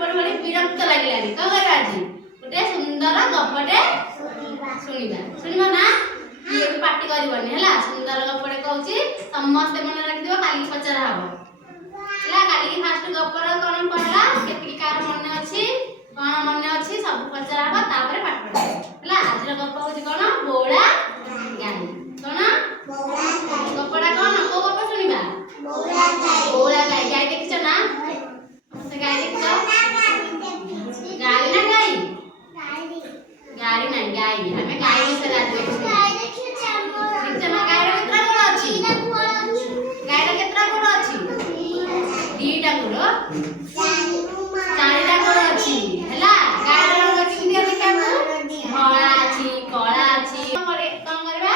पढ़ी पढ़ी विरक्त लगिलानी कौन करबा आज गोटे सुंदर गपटे सुनिबा ना ये पार्टी करबनी हैला सुंदर गपटे कहूची समस्त मन रखि दियो काली पचरा हबो हैला काली की फास्ट गपर कोन पढ़ला केति कार मन अछि कोन मन अछि सब पचरा हबो तापर पाठ पढ़ा हैला आज गप होची कोन बोला गाई कोन गपड़ा कोन को गप सुनिबा बोला गाई गाई देखिछ ना से गाई देखिछ गाई ना गाई गाड़ी नहीं गाई हमें गाई विषय आज देखिछ ना गाई रे केत्रा गुण अछि गाई रे केत्रा गुण अछि दीटा गुण चारिटा गुण अछि हैला गाई रे गुण अछि कि देखा धला अछि कला अछि कोन करबा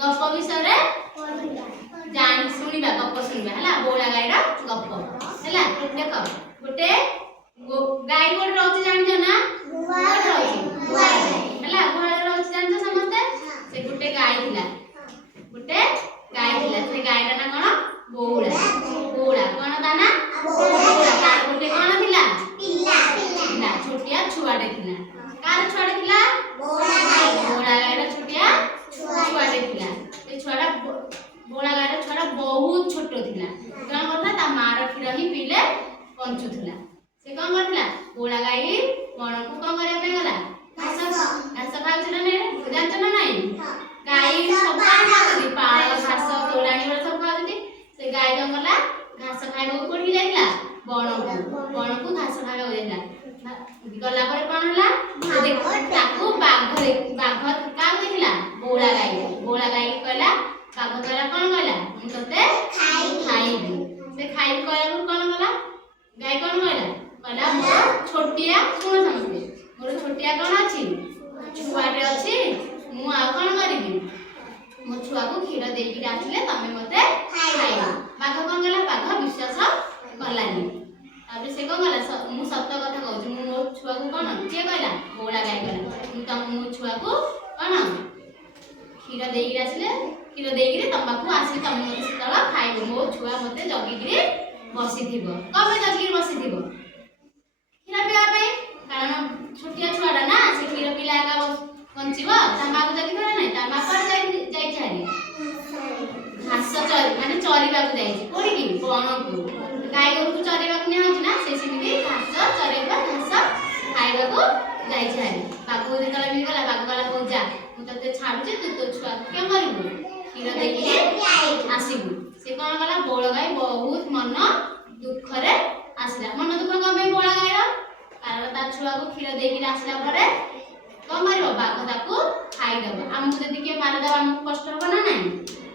गप विषय रे जान सुनिबा गप सुनिबा हैला बोला गाई रा गप हैला देखो गोटे गाई कोड रहउछि जानि छ ना गुहाल रहउछि गुहाल हैला गुहाल रहउछि जानि छ समझते से गोटे गाई थिला से गाई रा ना कोन बोला बोला कोन ता ना बोला तार गोटे कोन थिला पिल्ला छोटिया छुआटे थिला कार छुआटे थिला बोला गाई रा छोटिया छुआटे थिला ए छुआटा बोला गाई रा छुआटा बहुत छोटो थिला कोन करथा ता मार खीर ही पीले पंचु थिला से कोन करथिला बोला गाई मन को कोन करे पे गला घास खाउछ ना ने जानछ ना नाही गाई सब खाउछ पाळ घास तोलाणी वर सब खाउछ से गाई कोन गला घास खाइबो कोठी जाइला बण को घास खाइबो जाइला गला पर कोन हला देखो ताकू बाघ का देखिला बोला गाई कहला बाघ कहला कोन कहला हम तते खाइबी से खाइबी कहला कोन कहला गाई कोन कहला मोर छोटिया सुन समझे मोर छोटिया कोन अछि छुआटे अछि मु आ कोन करबी मो छुआ को खीर देकी आछले तमे मते खाइबा बाघ कोन कहला बाघ विश्वास करलानी ताबे से कोन कहला मु सत्य कथा कहू मु मो छुआ को कोन के कहला बोला गाई कहला मु तम मो छुआ को कोन खीर देकी आछले खीर देकी तम बाकू आसी तमे मते सतला खाइबो मो छुआ मते जगी बसी थिबो कबे जगी बसी थिबो खीर पिया पे कारण छोटिया छुआडा ना से खीर पिला का पंचिबो तमा को जगी करे नै तमा पर जाई छारी घास चरी माने चरीबा को जाई कोडी की बण को गाय गोरु को चरीबा को नै होची ना से सिमिति घास चरीबा घास खाइबा को जाई छारी बाबू जे कला भी गला बाबू गला को जा मु तते छाडु जे तो छुआ के मारिबो खीर देकी आसीबु से कोन गला बोळ गाय बहुत मन दुख रे आसला मन दुख कमे बोळा गाय रा कारण ता छुआ को खीर देकी आसला परे को मारिबो बाघ ताकू खाइ देबो हम जदी के मार देबा हम कष्ट होबो ना नाही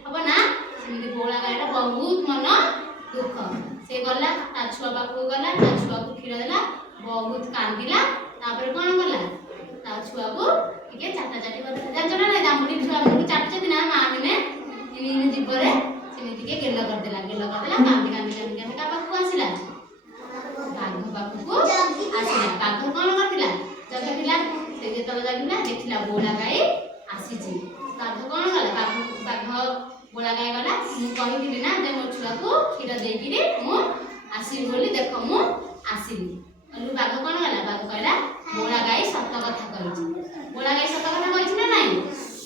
होबो ना सेमि बोळा गाय रा बहुत मन दुख से गला ता छुआ बाकू गला ता छुआ को खीर देला बहुत कांदिला तापर कोन गला ता छुआ को टिके चाटा चाटी कर जानजना ना दामुडी छुआ मुडी चाटचे ना मा माने इनी जीवरे सेमि के गेल कर देला कांदी का बाकू आसिला बाघ को आसिला बाघ कोन करथिला जगथिला से जे तल जागिला देखिला बोला गाई आसीची बाघ कोन गला बाघ बोला गाई गला मु कहिदिली ना जे मो छुआ को खीर देकी रे मु आसी बोली देखो मु आसीली अलु बाघ कोन गला बाघ कहला बोला गाई सत्य कथा कहिची बोला गाई सत्य कथा कहिची ना नाही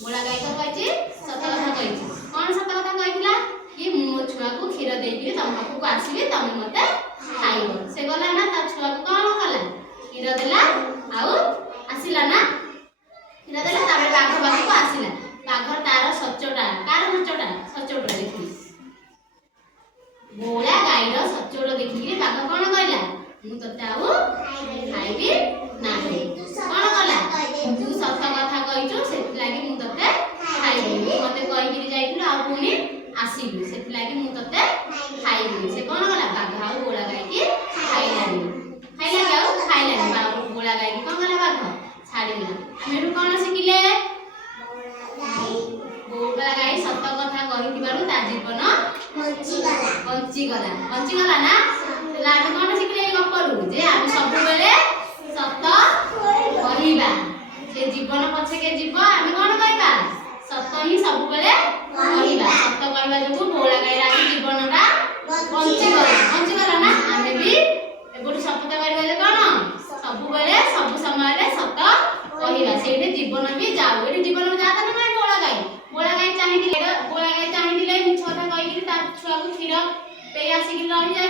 बोला गाई तो कहिची सत्य कथा कहिची कोन सत्य कथा कहितला कि मो छुआ को खीर देकी तमको को आसीबे तमे मते खाइबो से गला ना ता छुआ को कोन कला खीर देला आउ आसिला ना खीर देला ताबे बाघ बाघ को आसिला बाघ तार सच्चोटा कार सच्चोटा देखि बोला गाई रो सच्चोटा देखि बाघ कोन कहला मु तते आउ खाइबी नाही कोन कहला तू सत्य कथा कहिचो सेति लागि मु तते खाइबी मते कहि कि जाइथिलो आ पुनी आसीबी सेति लागि मु तते खाइबी से कोन कहला बाघ आउ बोला गाई की खाइलानी बोला गाई की कोन कहला बाघ छाड़िला मेरु कोन सिकिले बोला गाई सत्य कथा कहिथिबारु ता जीवन बंची गला ना लाड कोन सिकिले गपरु जे हम सब बेले सत्य कहिबा से जीवन पछे के जीव हम कोन कहबा सत्य ही सब बेले कहिबा सत्य कहबा जो बोला गाई रा जीवनटा बंची गला ना हमें भी एबोटु सत्य करबा जे कोन ଜୀବନ ବି ଯାଉ ଏଠି ଜୀବନ ଯାଉ ତାହେଲେ ନାଇଁ ବୋଳା ଗାଈ ଚାହିଁଥିଲେ ମିଛ କଥା କହିକିରି ତା ଛୁଆକୁ କ୍ଷୀର ପେଇ ଆସିକି ରହିଯାଏ।